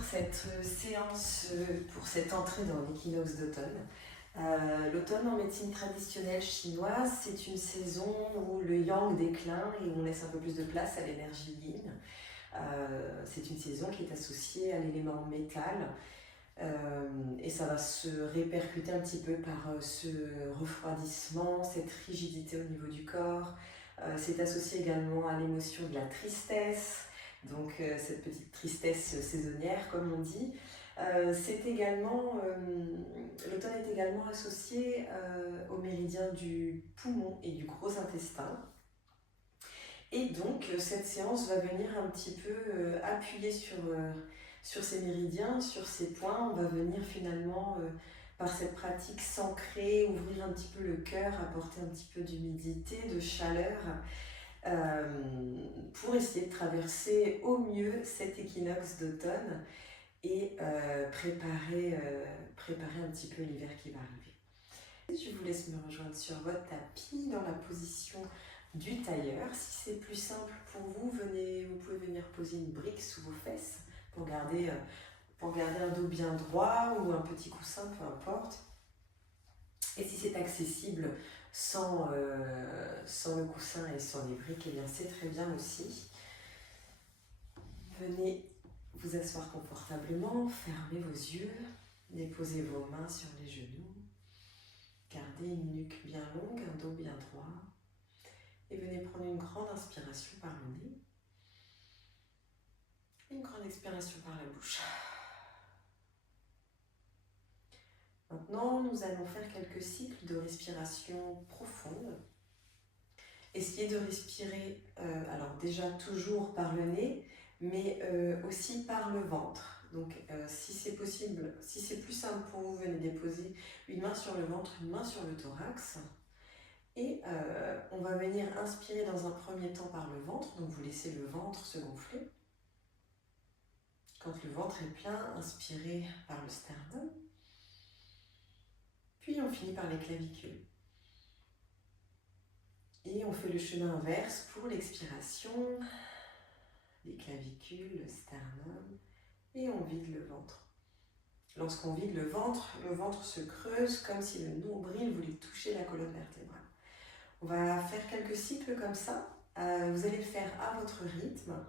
pour cette séance, pour cette entrée dans l'équinoxe d'automne. L'automne en médecine traditionnelle chinoise, c'est une saison où le yang décline et on laisse un peu plus de place à l'énergie yin. C'est une saison qui est associée à l'élément métal et ça va se répercuter un petit peu par ce refroidissement, cette rigidité au niveau du corps. C'est associé également à l'émotion de la tristesse, donc cette petite tristesse saisonnière comme on dit. L'automne est également associé au méridien du poumon et du gros intestin. Et donc cette séance va venir un petit peu appuyer sur ces méridiens, sur ces points. On va venir finalement par cette pratique s'ancrer, ouvrir un petit peu le cœur, apporter un petit peu d'humidité, de chaleur pour essayer de traverser au mieux cet équinoxe d'automne et préparer un petit peu l'hiver qui va arriver. Je vous laisse me rejoindre sur votre tapis dans la position du tailleur. Si c'est plus simple pour vous, vous pouvez venir poser une brique sous vos fesses pour garder un dos bien droit ou un petit coussin, peu importe. Et si c'est accessible sans le coussin et sans les briques, eh bien c'est très bien aussi. Venez vous asseoir confortablement, fermez vos yeux, déposez vos mains sur les genoux, gardez une nuque bien longue, un dos bien droit et venez prendre une grande inspiration par le nez, une grande expiration par la bouche. Maintenant, nous allons faire quelques cycles de respiration profonde. Essayez de respirer, alors déjà toujours par le nez, mais aussi par le ventre. Donc si c'est possible, si c'est plus simple pour vous, venez déposer une main sur le ventre, une main sur le thorax. Et on va venir inspirer dans un premier temps par le ventre, donc vous laissez le ventre se gonfler. Quand le ventre est plein, inspirez par le sternum. Puis on finit par les clavicules. Et on fait le chemin inverse pour l'expiration, les clavicules, le sternum, et on vide le ventre. Lorsqu'on vide le ventre se creuse comme si le nombril voulait toucher la colonne vertébrale. On va faire quelques cycles comme ça. Vous allez le faire à votre rythme.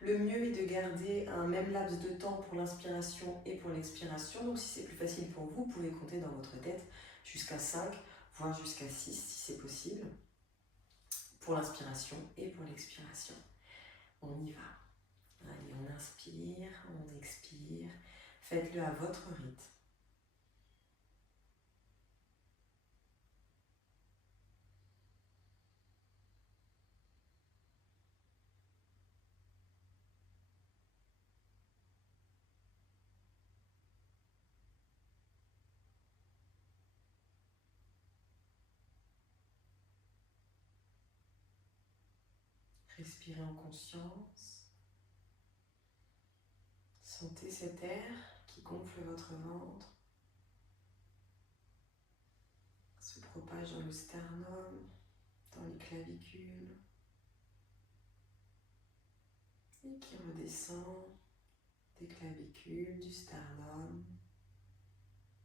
Le mieux est de garder un même laps de temps pour l'inspiration et pour l'expiration. Donc si c'est plus facile pour vous, vous pouvez compter dans votre tête jusqu'à 5, voire jusqu'à 6 si c'est possible, pour l'inspiration et pour l'expiration. On y va. Allez, on inspire, on expire. Faites-le à votre rythme. Respirez en conscience. Sentez cet air qui gonfle votre ventre, se propage dans le sternum, dans les clavicules, et qui redescend des clavicules, du sternum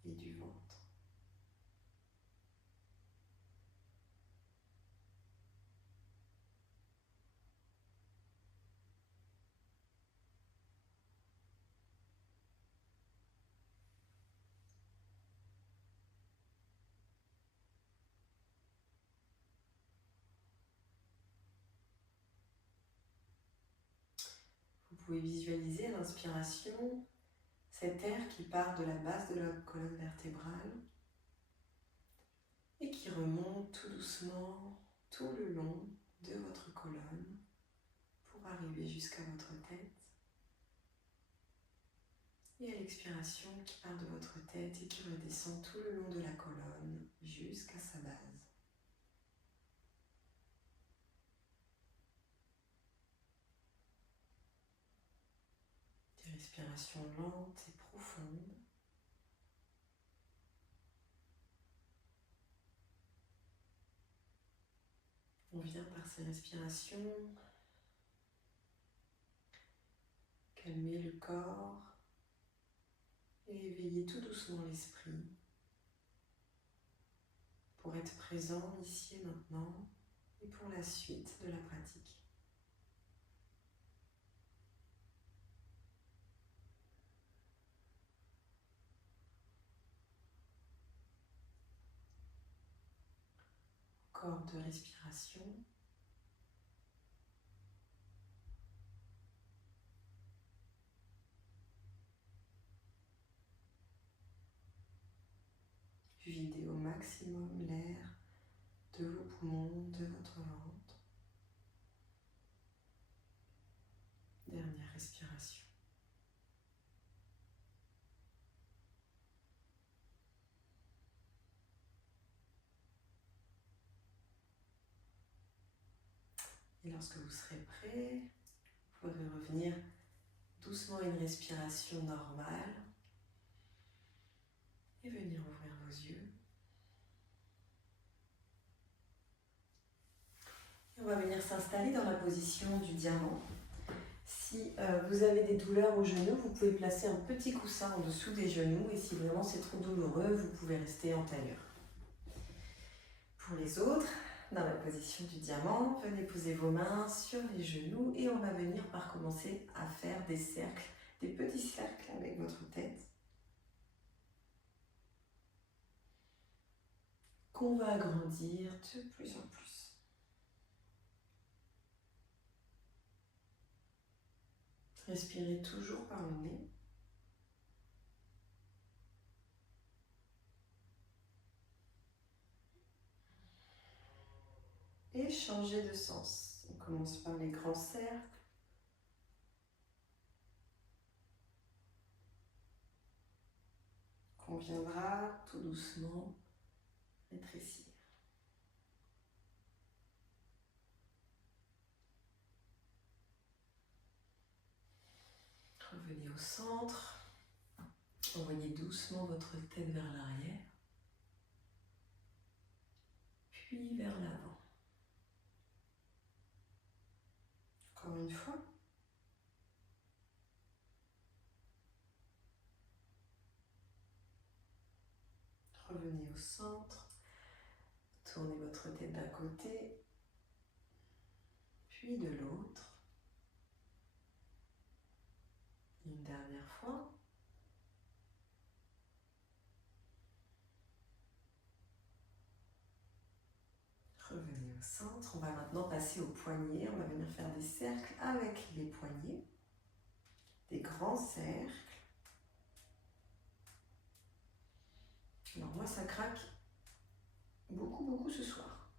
et du ventre. Vous pouvez visualiser à l'inspiration cet air qui part de la base de la colonne vertébrale et qui remonte tout doucement tout le long de votre colonne pour arriver jusqu'à votre tête. Et à l'expiration qui part de votre tête et qui redescend tout le long de la colonne jusqu'à sa base. Des respirations lentes et profondes. On vient par ces respirations Calmez le corps et éveillez tout doucement l'esprit pour être présent ici et maintenant et pour la suite de la pratique. Encore de respiration. Videz au maximum l'air de vos poumons, de votre ventre. Dernière respiration. Et lorsque vous serez prêt, vous pourrez revenir doucement à une respiration normale et venir ouvrir vos yeux. Et on va venir s'installer dans la position du diamant. Si vous avez des douleurs aux genoux, vous pouvez placer un petit coussin en dessous des genoux et si vraiment c'est trop douloureux, vous pouvez rester en tailleur. Pour les autres, dans la position du diamant, venez poser vos mains sur les genoux et on va venir par commencer à faire des cercles, des petits cercles avec votre tête qu'on va agrandir de plus en plus. Respirez toujours par le nez. Et changez de sens. On commence par les grands cercles. Qu'on viendra tout doucement rétrécir. Revenez au centre. Envoyez doucement votre tête vers l'arrière. Puis vers l'avant. Encore une fois. Revenez au centre. Tournez votre tête d'un côté, puis de l'autre. Une dernière fois. Revenez au centre. On va maintenant passer aux poignets. On va venir faire des cercles avec les poignets. Des grands cercles. Alors moi, ça craque beaucoup ce soir.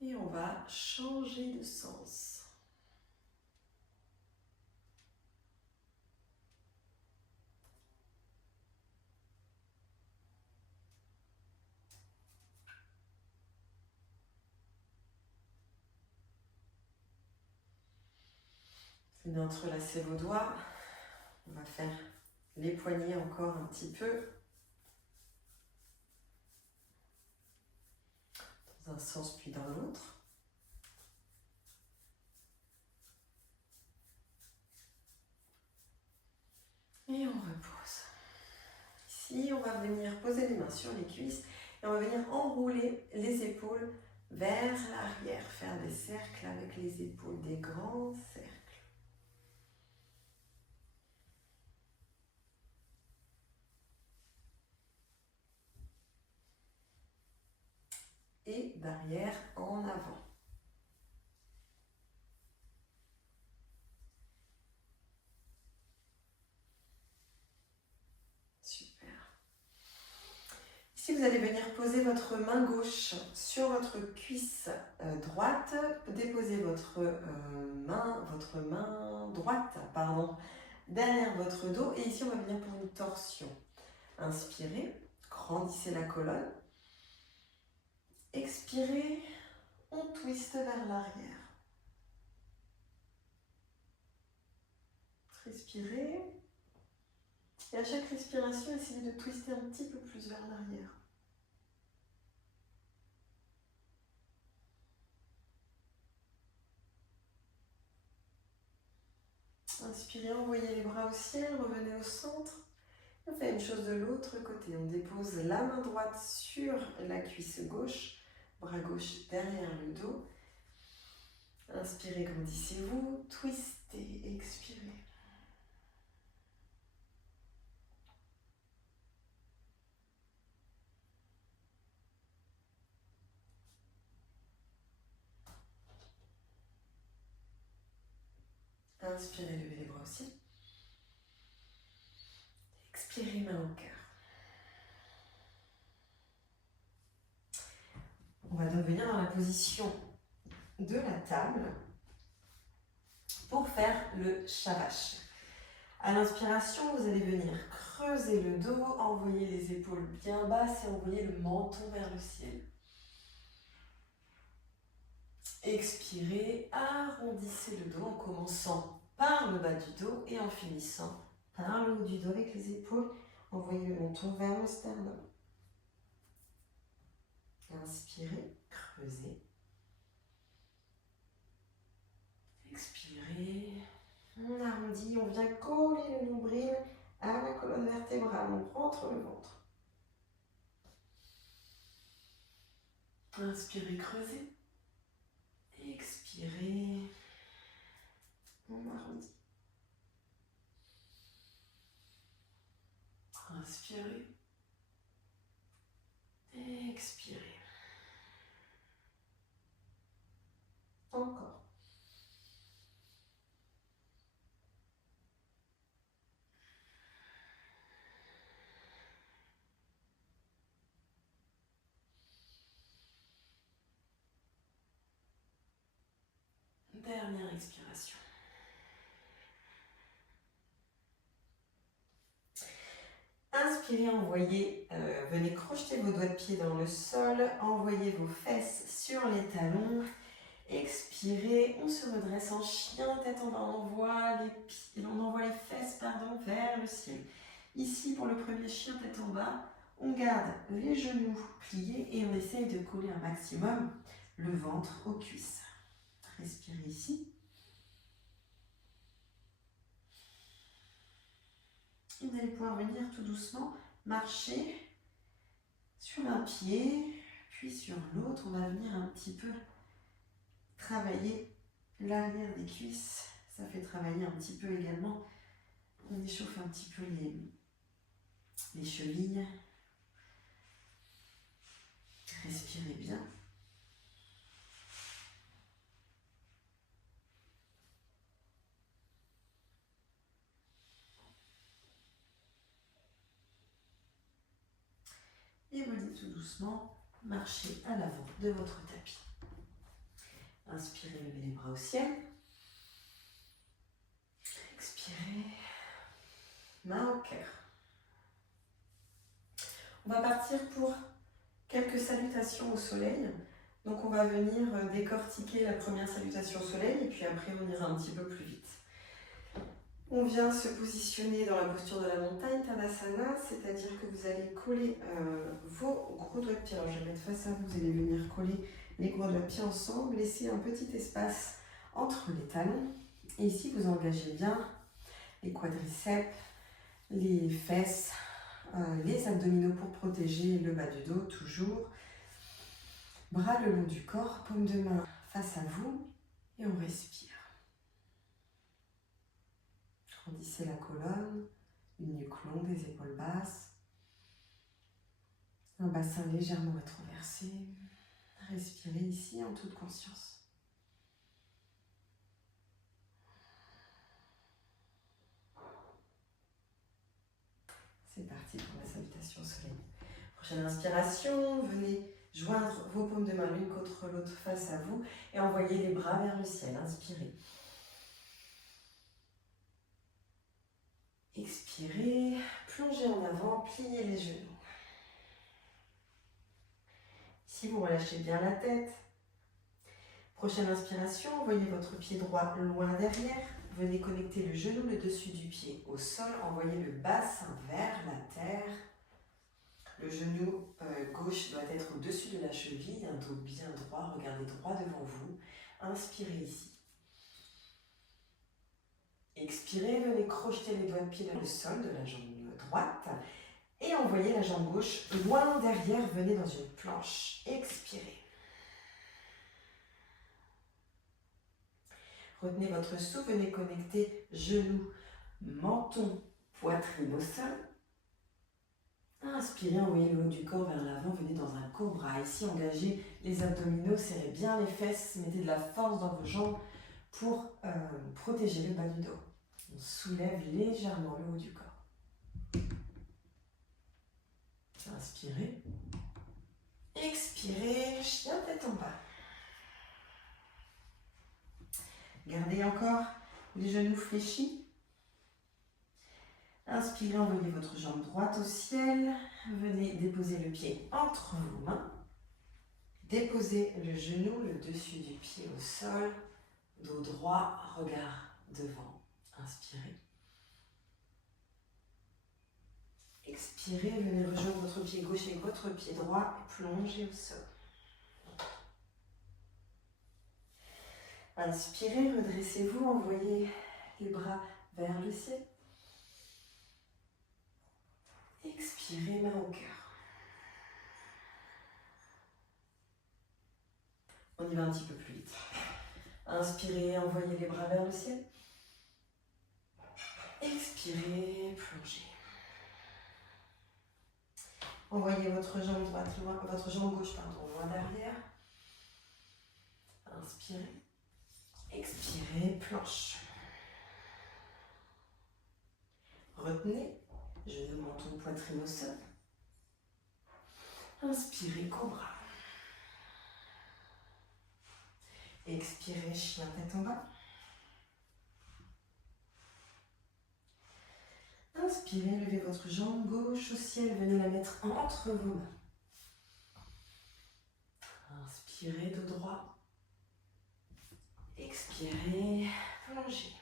Et on va changer de sens. Venez entrelacer vos doigts. On va faire les poignets encore un petit peu. Dans un sens puis dans l'autre. Et on repose. Ici, on va venir poser les mains sur les cuisses et on va venir enrouler les épaules vers l'arrière. Faire des cercles avec les épaules, des grands cercles. Et d'arrière en avant. Super. Ici, vous allez venir poser votre main gauche sur votre cuisse droite. Déposez votre main droite, derrière votre dos. Et ici, on va venir pour une torsion. Inspirez, grandissez la colonne. Expirez, on twiste vers l'arrière. Respirez. Et à chaque respiration, essayez de twister un petit peu plus vers l'arrière. Inspirez, envoyez les bras au ciel, revenez au centre. On fait une chose de l'autre côté. On dépose la main droite sur la cuisse gauche, bras gauche derrière le dos. Inspirez, grandissez-vous, twistez, expirez. Inspirez, levez les bras au ciel. Expirez, main au cœur. On va devenir dans la position de la table pour faire le shavash. À l'inspiration, vous allez venir creuser le dos, envoyer les épaules bien basses et envoyer le menton vers le ciel. Expirez, arrondissez le dos en commençant par le bas du dos et en finissant par le haut du dos avec les épaules. Envoyez le menton vers le sternum. Inspirez, creusez. Expirez, on arrondit, on vient coller le nombril à la colonne vertébrale, on rentre le ventre. Inspirez, creusez. Expirez, on arrondit. Inspirez. Expirez. Encore. Dernière expiration. Inspirez, envoyez, venez crocheter vos doigts de pied dans le sol, envoyez vos fesses sur les talons. Expirez, on se redresse en chien, tête en bas, on envoie les fesses vers le ciel. Ici, pour le premier chien, tête en bas, on garde les genoux pliés et on essaye de coller un maximum le ventre aux cuisses. Respirez ici. Vous allez pouvoir venir tout doucement marcher sur un pied, puis sur l'autre. On va venir un petit peu travailler l'arrière des cuisses. Ça fait travailler un petit peu également. On échauffe un petit peu les chevilles. Respirez bien. Et venez tout doucement marcher à l'avant de votre tapis. Inspirez, levez les bras au ciel. Expirez, main au cœur. On va partir pour quelques salutations au soleil. Donc on va venir décortiquer la première salutation au soleil et puis après on ira un petit peu plus vite. On vient se positionner dans la posture de la montagne, Tadasana, c'est-à-dire que vous allez coller vos gros doigts de pied. Alors je vais mettre face à vous, vous allez venir coller les gros doigts de pied ensemble, laisser un petit espace entre les talons. Et ici vous engagez bien les quadriceps, les fesses, les abdominaux pour protéger le bas du dos, toujours. Bras le long du corps, paume de main face à vous et on respire. Grandissez la colonne, une nuque longue, des épaules basses. Un bassin légèrement rétroversé. Respirez ici en toute conscience. C'est parti pour la salutation au soleil. Prochaine inspiration, venez joindre vos paumes de main l'une contre l'autre face à vous et envoyez les bras vers le ciel. Inspirez. Expirez, plongez en avant, pliez les genoux. Ici, vous relâchez bien la tête. Prochaine inspiration, envoyez votre pied droit loin derrière. Venez connecter le genou, le dessus du pied au sol. Envoyez le bassin vers la terre. Le genou gauche doit être au-dessus de la cheville, un dos bien droit. Regardez droit devant vous. Inspirez ici. Expirez, venez crocheter les doigts de pied dans le sol de la jambe droite et envoyez la jambe gauche loin derrière, venez dans une planche. Expirez. Retenez votre souffle, venez connecter genoux, menton, poitrine au sol. Inspirez, envoyez le haut du corps vers l'avant, venez dans un cobra. Ici, engagez les abdominaux, serrez bien les fesses, mettez de la force dans vos jambes pour protéger le bas du dos. On soulève légèrement le haut du corps. Inspirez. Expirez, chien tête en bas. Gardez encore les genoux fléchis. Inspirez, envoyez votre jambe droite au ciel. Venez déposer le pied entre vos mains. Déposez le genou, le dessus du pied au sol. Dos droit, regard devant. Inspirez. Expirez, venez rejoindre votre pied gauche et votre pied droit et plongez au sol. Inspirez, redressez-vous, envoyez les bras vers le ciel. Expirez, main au cœur. On y va un petit peu plus vite. Inspirez, envoyez les bras vers le ciel. Expirez, plongez. Envoyez votre jambe droite loin, votre jambe gauche loin derrière. Inspirez. Expirez, planche. Retenez, genou, menton, poitrine au sol. Inspirez, cobra. Expirez, chien tête en bas. Inspirez, levez votre jambe gauche au ciel, venez la mettre entre vos mains. Inspirez, dos droit. Expirez, plongez.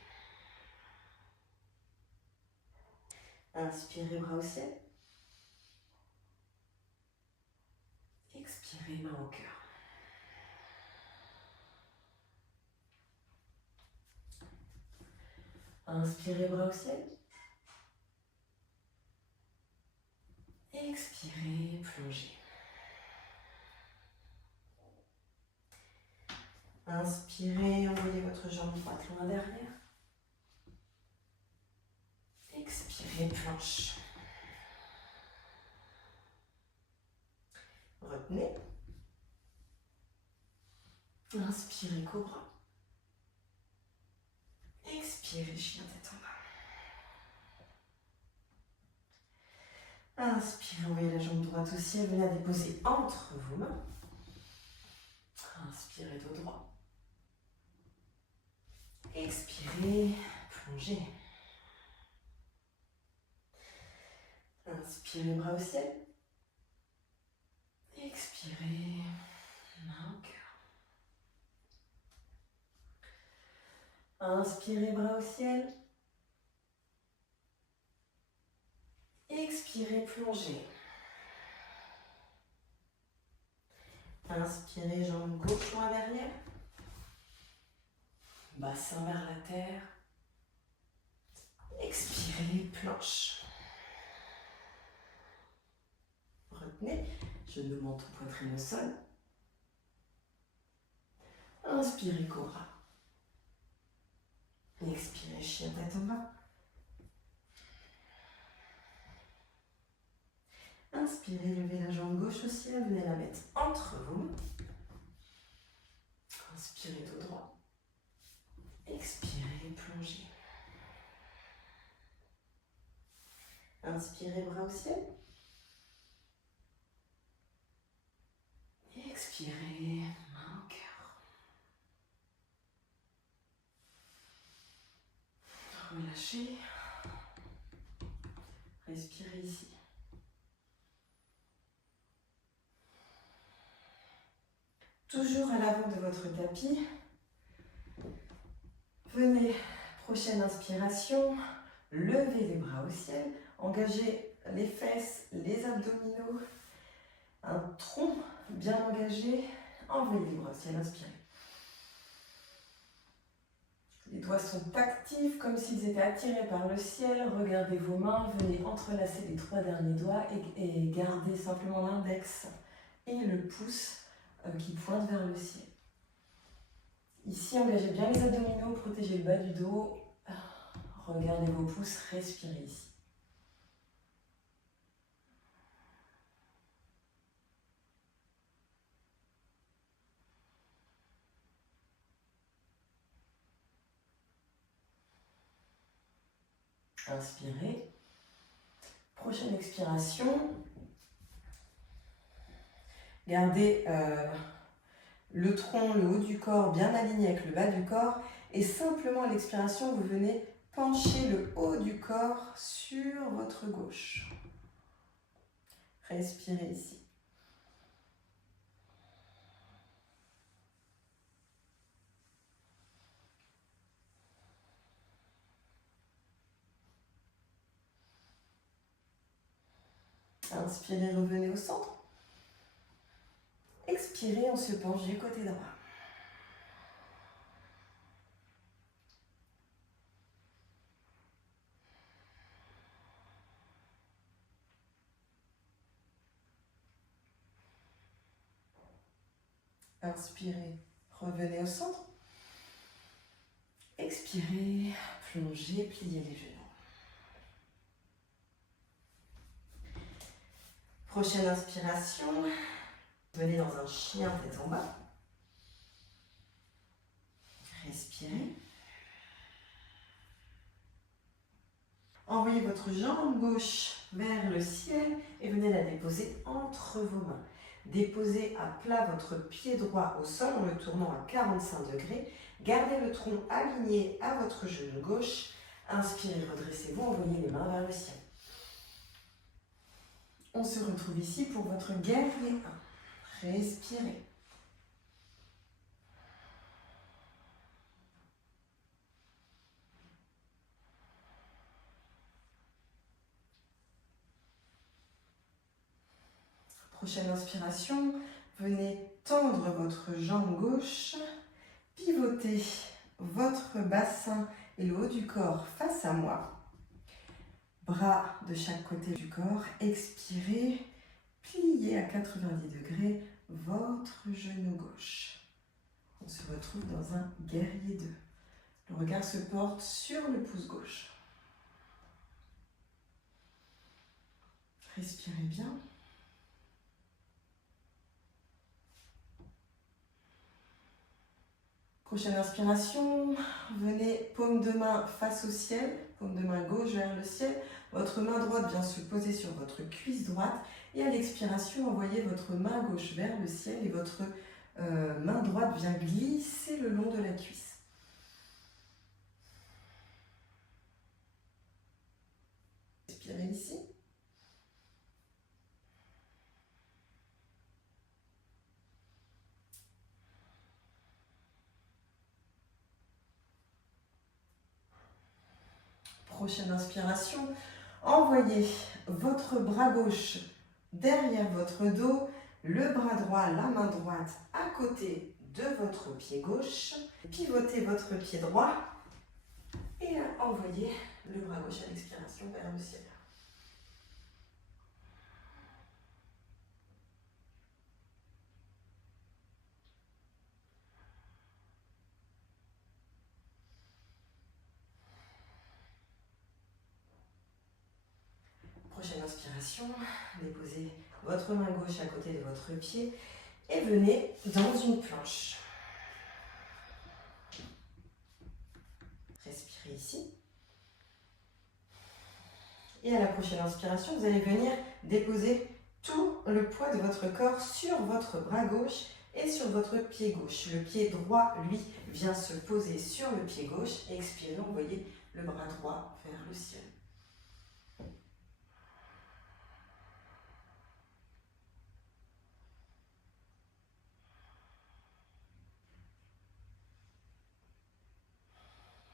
Inspirez, bras au ciel. Expirez, main au cœur. Inspirez, bras au ciel. Expirez, plongez. Inspirez, envoyez votre jambe droite loin derrière. Expirez, planche. Retenez. Inspirez, cobra. Expirez, chien tête en bas. Inspirez, envoyez la jambe droite au ciel, venez la déposer entre vos mains. Inspirez, dos droit. Expirez, plongez. Inspirez, bras au ciel. Expirez, main au cœur. Inspirez, bras au ciel. Expirez, plongez. Inspirez, jambe gauche loin derrière. Bassin vers la terre. Expirez, planche. Retenez, genou, menton, poitrine au sol. Inspirez, cobra. Expirez, chien tête en bas. Inspirez, levez la jambe gauche au ciel, venez la mettre entre vos mains. Inspirez, dos droit. Expirez, plongez. Inspirez, bras au ciel. Expirez, main au cœur. Relâchez. Respirez ici. Toujours à l'avant de votre tapis. Venez, prochaine inspiration, levez les bras au ciel, engagez les fesses, les abdominaux, un tronc bien engagé, envoyez les bras au ciel, inspirez. Les Les doigts sont actifs comme s'ils étaient attirés par le ciel. Regardez vos mains, venez entrelacer les 3 derniers doigts et gardez simplement l'index et le pouce qui pointent vers le ciel. Ici, engagez bien les abdominaux, protégez le bas du dos. Regardez vos pouces, respirez ici. Inspirez. Prochaine expiration. Gardez le tronc, le haut du corps bien aligné avec le bas du corps. Et simplement à l'expiration, vous venez pencher le haut du corps sur votre gauche. Respirez ici. Inspirez, revenez au centre. Expirez, on se penche du côté droit. Inspirez, revenez au centre. Expirez, plongez, pliez les genoux. Prochaine inspiration, venez dans un chien tête en bas. Respirez. Envoyez votre jambe gauche vers le ciel et venez la déposer entre vos mains. Déposez à plat votre pied droit au sol en le tournant à 45 degrés. Gardez le tronc aligné à votre genou gauche. Inspirez, redressez-vous, envoyez les mains vers le ciel. On se retrouve ici pour votre guerrier 1. Respirez. Prochaine inspiration, venez tendre votre jambe gauche, pivotez votre bassin et le haut du corps face à moi. Bras de chaque côté du corps, expirez, pliez à 90 degrés votre genou gauche. On se retrouve dans un guerrier 2. Le regard se porte sur le pouce gauche. Respirez bien. Prochaine inspiration, venez paume de main face au ciel, paume de main gauche vers le ciel. Votre main droite vient se poser sur votre cuisse droite et à l'expiration, envoyez votre main gauche vers le ciel et votre main droite vient glisser le long de la cuisse. Respirez ici. Prochaine inspiration, envoyez votre bras gauche derrière votre dos, le bras droit, la main droite à côté de votre pied gauche. Pivotez votre pied droit et envoyez le bras gauche à l'expiration vers le ciel. Prochaine inspiration, déposez votre main gauche à côté de votre pied et venez dans une planche. Respirez ici. Et à la prochaine inspiration, vous allez venir déposer tout le poids de votre corps sur votre bras gauche et sur votre pied gauche. Le pied droit, lui, vient se poser sur le pied gauche. Expirez, envoyez le bras droit vers le ciel.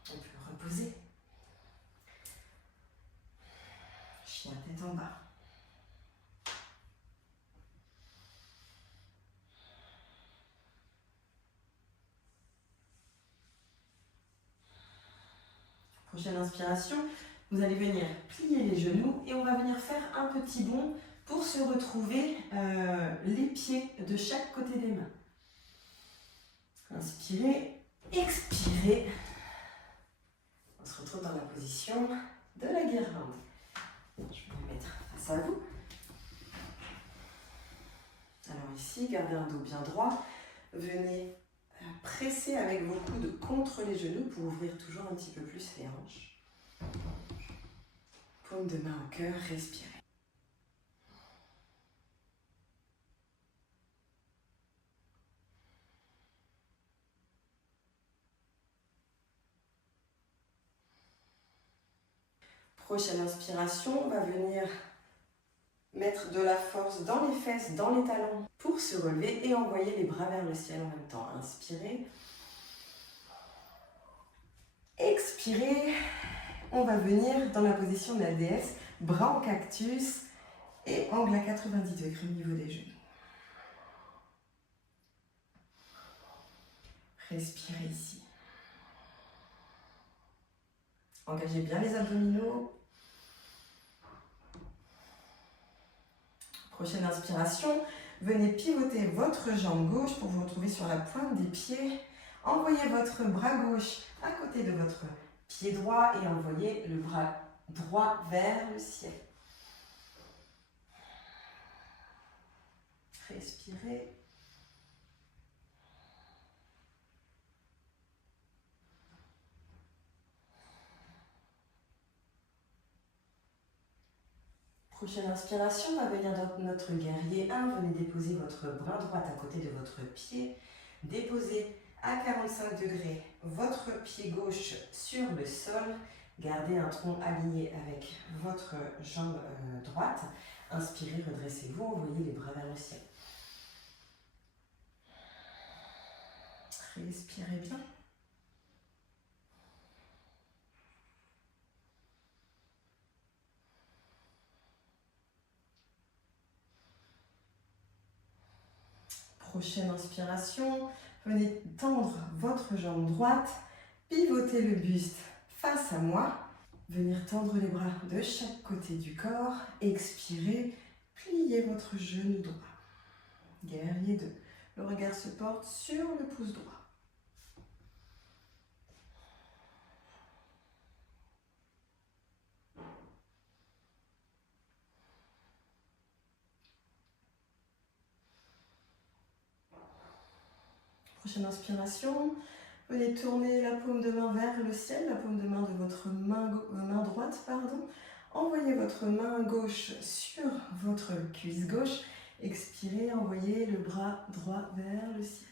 On peut reposer. Chien tête en bas. Prochaine inspiration, vous allez venir plier les genoux et on va venir faire un petit bond pour se retrouver les pieds de chaque côté des mains. Inspirez, expirez. On se retrouve dans la position de la guirlande. Je vais me mettre face à vous. Alors ici, gardez un dos bien droit. Venez presser avec vos coudes contre les genoux pour ouvrir toujours un petit peu plus les hanches. Paume de main au cœur, respirez. Prochaine inspiration, on va venir mettre de la force dans les fesses, dans les talons pour se relever et envoyer les bras vers le ciel en même temps. Inspirez. Expirez. On va venir dans la position de la déesse, bras en cactus et angle à 90 degrés au niveau des genoux. Respirez ici. Engagez bien les abdominaux. Prochaine inspiration, venez pivoter votre jambe gauche pour vous retrouver sur la pointe des pieds. Envoyez votre bras gauche à côté de votre pied droit et envoyez le bras droit vers le ciel. Respirez. Prochaine inspiration, on va venir dans notre guerrier 1. Venez déposer votre bras droit à côté de votre pied. Déposez à 45 degrés votre pied gauche sur le sol. Gardez un tronc aligné avec votre jambe droite. Inspirez, redressez-vous, envoyez les bras vers le ciel. Respirez bien. Prochaine inspiration, venez tendre votre jambe droite, pivotez le buste face à moi, venir tendre les bras de chaque côté du corps, expirez, pliez votre genou droit. Guerrier 2, le regard se porte sur le pouce droit. Prochaine inspiration, venez tourner la paume de main vers le ciel, la paume de main de votre main droite, pardon. Envoyez votre main gauche sur votre cuisse gauche. Expirez, envoyez le bras droit vers le ciel.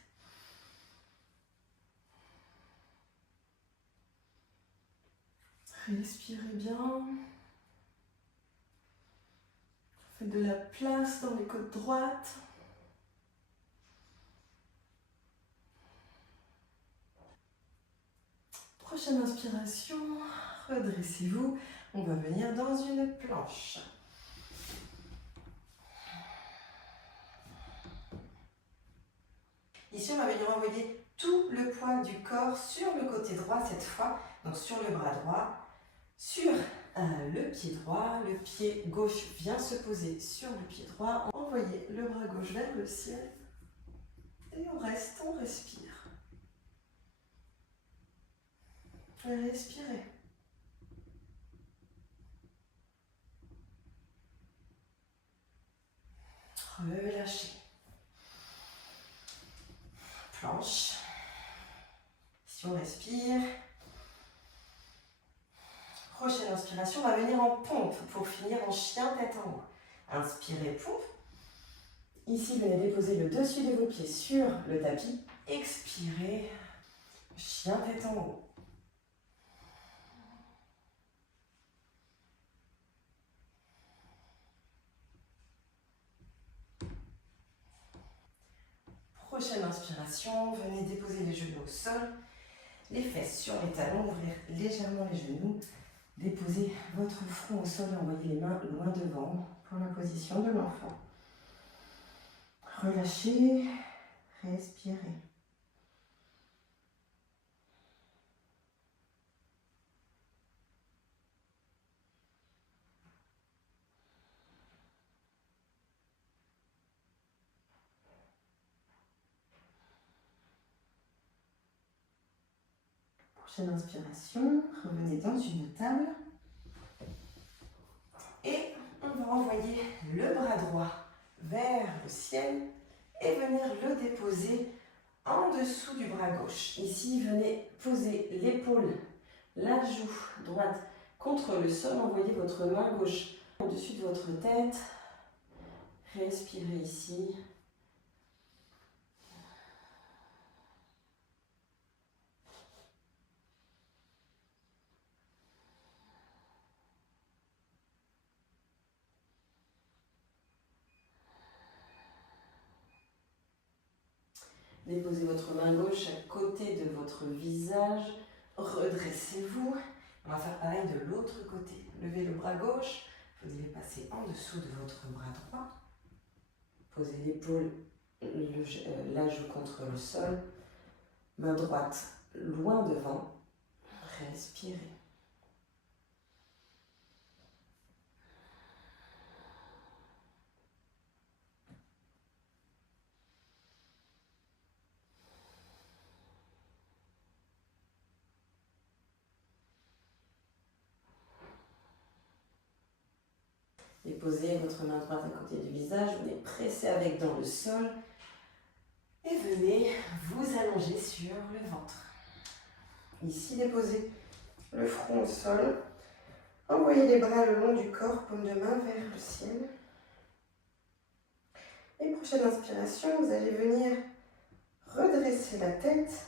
Respirez bien. Faites de la place dans les côtes droites. Prochaine inspiration, redressez-vous. On va venir dans une planche. Ici, on va venir envoyer tout le poids du corps sur le côté droit cette fois, donc sur le bras droit, sur le pied droit. Le pied gauche vient se poser sur le pied droit. Envoyez le bras gauche vers le ciel et on reste, on respire. Respirez. Relâchez. Planche. Si on respire. Prochaine inspiration, on va venir en pompe pour finir en chien tête en haut. Inspirez, pompe. Ici, venez déposer le dessus de vos pieds sur le tapis. Expirez. Chien tête en haut. Prochaine inspiration, venez déposer les genoux au sol, les fesses sur les talons, ouvrir légèrement les genoux, déposez votre front au sol et envoyez les mains loin devant pour la position de l'enfant. Relâchez, respirez. Prochaine inspiration, revenez dans une table. Et on va envoyer le bras droit vers le ciel et venir le déposer en dessous du bras gauche. Ici, venez poser l'épaule, la joue droite contre le sol. Envoyez votre main gauche au-dessus de votre tête. Respirez ici. Déposez votre main gauche à côté de votre visage. Redressez-vous. On va faire pareil de l'autre côté. Levez le bras gauche. Venez le passer en dessous de votre bras droit. Posez l'épaule, la joue contre le sol. Main droite loin devant. Respirez. Déposez votre main droite à côté du visage, venez presser avec dans le sol et venez vous allonger sur le ventre. Ici, déposez le front au sol, envoyez les bras le long du corps, paume de main vers le ciel. Et prochaine inspiration, vous allez venir redresser la tête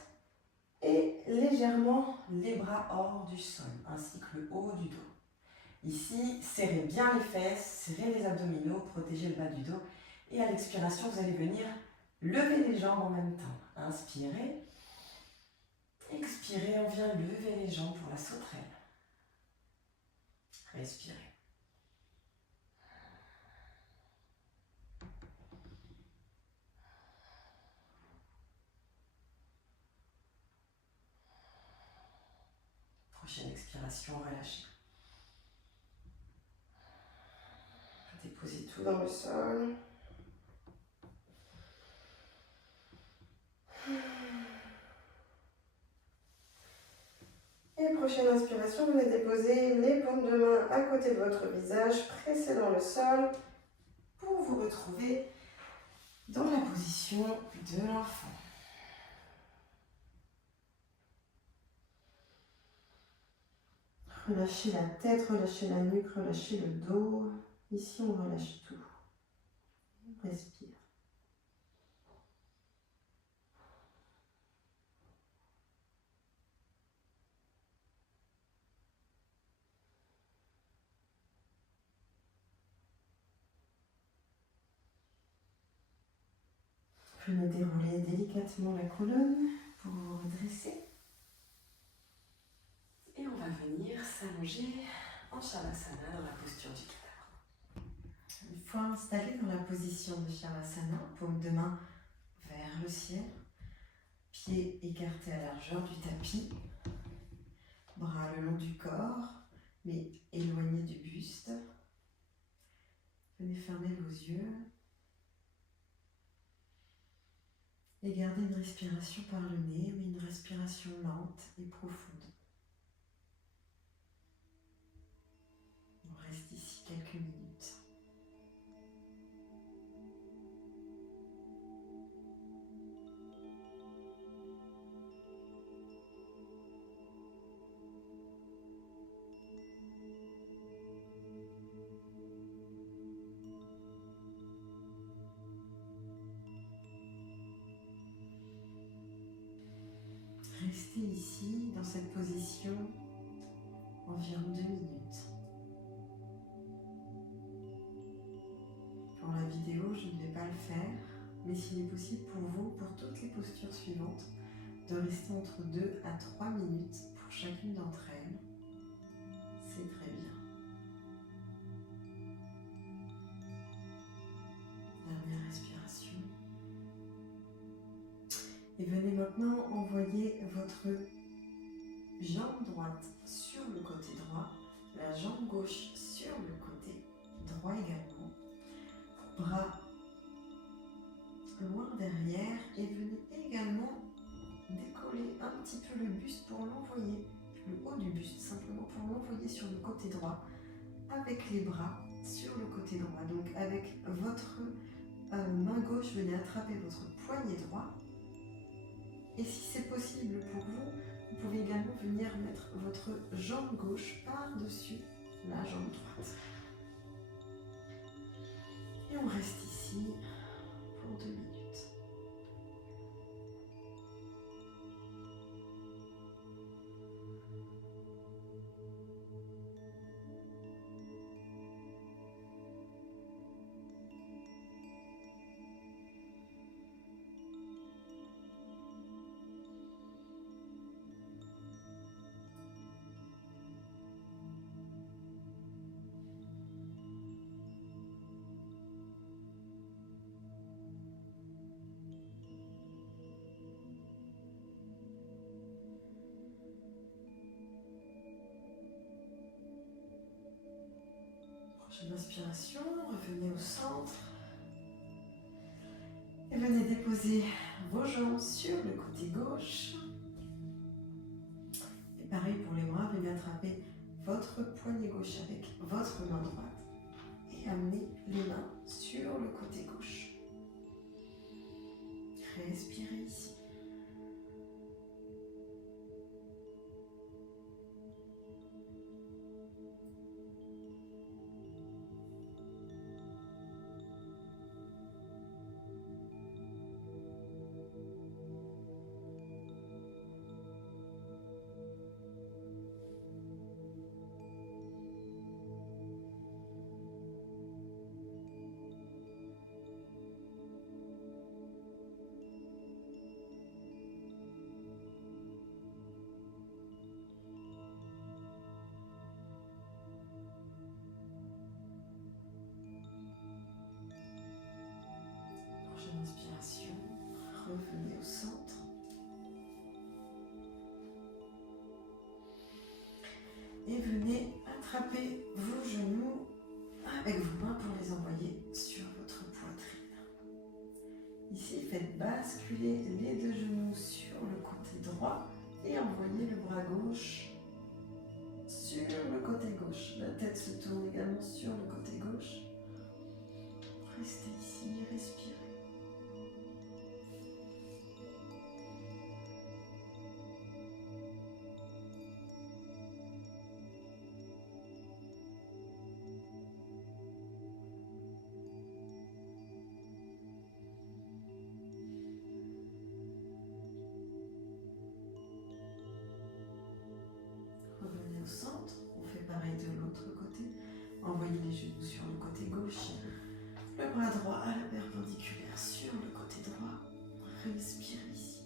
et légèrement les bras hors du sol, ainsi que le haut du dos. Ici, serrez bien les fesses, serrez les abdominaux, protégez le bas du dos. Et à l'expiration, vous allez venir lever les jambes en même temps. Inspirez. Expirez, on vient lever les jambes pour la sauterelle. Respirez. Prochaine expiration, relâchez. Déposez tout dans le sol. Et prochaine inspiration, venez déposer les paumes de main à côté de votre visage, pressez dans le sol pour vous retrouver dans la position de l'enfant. Relâchez la tête, relâchez la nuque, relâchez le dos. Ici, on relâche tout. On respire. Venez dérouler délicatement la colonne pour vous redresser. Et on va venir s'allonger en Shavasana dans la posture du cadavre. Une fois installé dans la position de Shavasana, paume de main vers le ciel, pieds écartés à la largeur du tapis, bras le long du corps, mais éloignés du buste. Venez fermer vos yeux et gardez une respiration par le nez, mais une respiration lente et profonde. On reste ici quelques minutes. Restez ici, dans cette position, environ 2 minutes. Pour la vidéo, je ne vais pas le faire, mais s'il est possible pour vous, pour toutes les postures suivantes, de rester entre 2 à 3 minutes pour chacune d'entre elles, c'est très bien. Dernière respiration. Et venez maintenant envoyer votre jambe droite sur le côté droit, la jambe gauche sur le côté droit également. Bras loin derrière et venez également décoller tirez un petit peu le buste pour l'envoyer, le haut du buste simplement pour l'envoyer sur le côté droit, avec les bras sur le côté droit. Donc avec votre main gauche, venez attraper votre poignet droit. Et si c'est possible pour vous, vous pouvez également venir mettre votre jambe gauche par-dessus la jambe droite. Et on reste ici pour 2 minutes. Prochaine inspiration, revenez au centre. Et venez déposer vos jambes sur le côté gauche. Et pareil pour les bras, venez attraper votre poignet gauche avec votre main droite. Et amenez les mains sur le côté gauche. Respirez ici. Prochaine inspiration, revenez au centre. Et venez attraper vos genoux avec vos mains pour les envoyer sur votre poitrine. Ici, faites basculer les 2 genoux sur le côté droit et envoyez le bras gauche sur le côté gauche. La tête se tourne également sur le côté gauche. Restez ici, respirez. Revenez au centre, on fait pareil de l'autre côté. Envoyez les genoux sur le côté gauche, le bras droit à la perpendiculaire sur le côté droit. Respirez ici.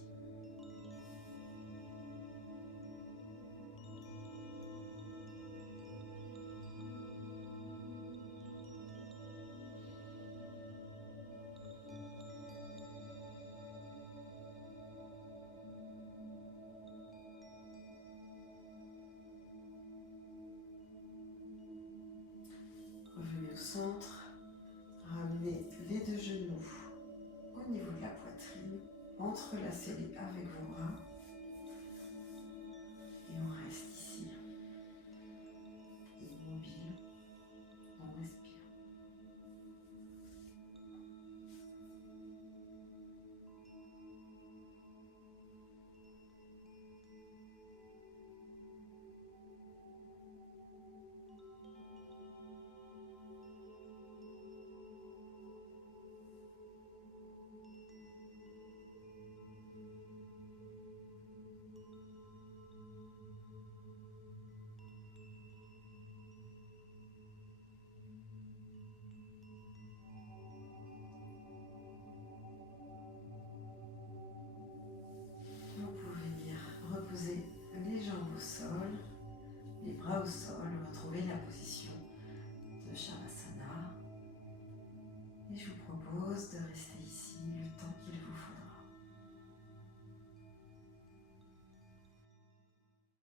Revenez au centre, ramenez les 2 genoux au niveau de la poitrine, entrelacez-les avec vos bras.